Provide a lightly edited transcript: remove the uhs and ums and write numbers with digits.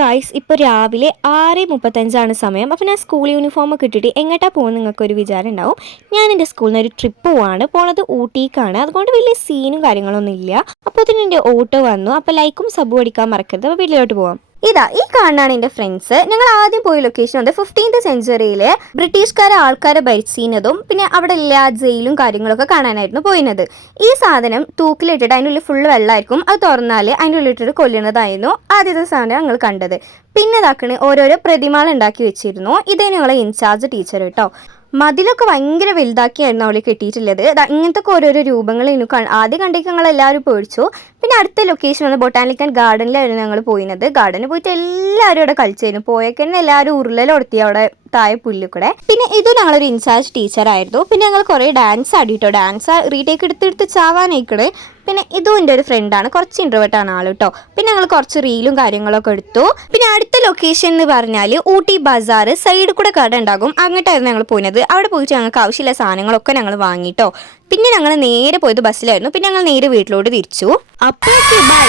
Guys ഇപ്പോൾ രാവിലെ 6:35 സമയം. അപ്പോൾ ഞാൻ സ്കൂൾ യൂണിഫോം ഒക്കെ ഇട്ടിട്ട് എങ്ങോട്ടാ പോകുന്നത് നിങ്ങൾക്കൊരു വിചാരം ഉണ്ടാവും. ഞാൻ എൻ്റെ സ്കൂളിൽ നിന്ന് ഒരു ട്രിപ്പ് പോവാണ്. പോണത് ഊട്ടിക്കാണ്. അതുകൊണ്ട് വലിയ സീനും കാര്യങ്ങളൊന്നും ഇല്ല. അപ്പോൾ ഇതിന് എൻ്റെ ഓട്ടോ വന്നു. അപ്പോൾ ലൈക്കും സബും അടിക്കാൻ മറക്കരുത്. അപ്പോൾ വീട്ടിലോട്ട് പോവാം. ഇതാ ഈ കാണാണ് എൻ്റെ ഫ്രണ്ട്സ്. ഞങ്ങൾ ആദ്യം പോയ ലൊക്കേഷൻ ഉണ്ട് 15th സെഞ്ച്വറിയിലെ ബ്രിട്ടീഷുകാരെ ആൾക്കാരെ ഭരിച്ചിരുന്നതും പിന്നെ അവിടെ എല്ലാ ജയിലും കാര്യങ്ങളൊക്കെ കാണാനായിരുന്നു പോയിരുന്നത്. ഈ സാധനം തൂക്കിലിട്ടിട്ട് അതിൻ്റെ ഉള്ളിൽ ഫുള്ള് വെള്ളമായിരിക്കും. അത് തുറന്നാൽ അതിൻ്റെ ഉള്ളിലിട്ടിട്ട് കൊല്ലുന്നതായിരുന്നു ആദ്യത്തെ സാധനം ഞങ്ങൾ കണ്ടത്. പിന്നെ ഇതാക്കണ് ഓരോരോ പ്രതിമകൾ ഉണ്ടാക്കി വെച്ചിരുന്നു. ഇതേ ഞങ്ങളെ ഇൻചാർജ് ടീച്ചർ കേട്ടോ. മതിലൊക്കെ ഭയങ്കര വലുതാക്കിയായിരുന്നു അവൾ കെട്ടിയിട്ടുള്ളത്. ഇങ്ങനത്തെ ഓരോരോ രൂപങ്ങൾ ആദ്യം കണ്ടേക്ക് ഞങ്ങൾ എല്ലാവരും പേടിച്ചു. പിന്നെ അടുത്ത ലൊക്കേഷൻ വന്ന് ബൊട്ടാനിക്കൽ ഗാർഡനിലായിരുന്നു ഞങ്ങൾ പോയിരുന്നത്. ഗാർഡനിൽ പോയിട്ട് എല്ലാവരും അവിടെ കളിച്ചായിരുന്നു. പോയൊക്കെ തന്നെ എല്ലാവരും ഉരുളലൊടുത്തി അവിടെ താഴെ പുല്ലുകൂടെ. പിന്നെ ഇതും ഞങ്ങളൊരു ഇൻചാർജ് ടീച്ചറായിരുന്നു. പിന്നെ ഞങ്ങൾ കുറേ ഡാൻസ് ആടിട്ടോ. ഡാൻസ് റീടേക്ക് എടുത്തെടുത്ത് ചാവാനായിക്കണ്. പിന്നെ ഇതും എൻ്റെ ഒരു ഫ്രണ്ടാണ്, കുറച്ച് ഇൻട്രോവേർട്ടാണ് ആൾ കേട്ടോ. പിന്നെ ഞങ്ങൾ കുറച്ച് റീലും കാര്യങ്ങളൊക്കെ എടുത്തു. പിന്നെ അടുത്ത ലൊക്കേഷൻ എന്ന് പറഞ്ഞാൽ ഊട്ടി ബസാർ സൈഡിൽ കൂടെ കട ഉണ്ടാകും. അങ്ങോട്ടായിരുന്നു ഞങ്ങൾ പോയിരുന്നത്. അവിടെ പോയിട്ട് ഞങ്ങൾക്ക് ആവശ്യമില്ല സാധനങ്ങളൊക്കെ ഞങ്ങൾ വാങ്ങിട്ടോ. പിന്നെ ഞങ്ങൾ നേരെ പോയത് ബസ്സിലായിരുന്നു. പിന്നെ ഞങ്ങൾ നേരെ വീട്ടിലോട്ട് തിരിച്ചു. അപ്പോൾ ബൈ.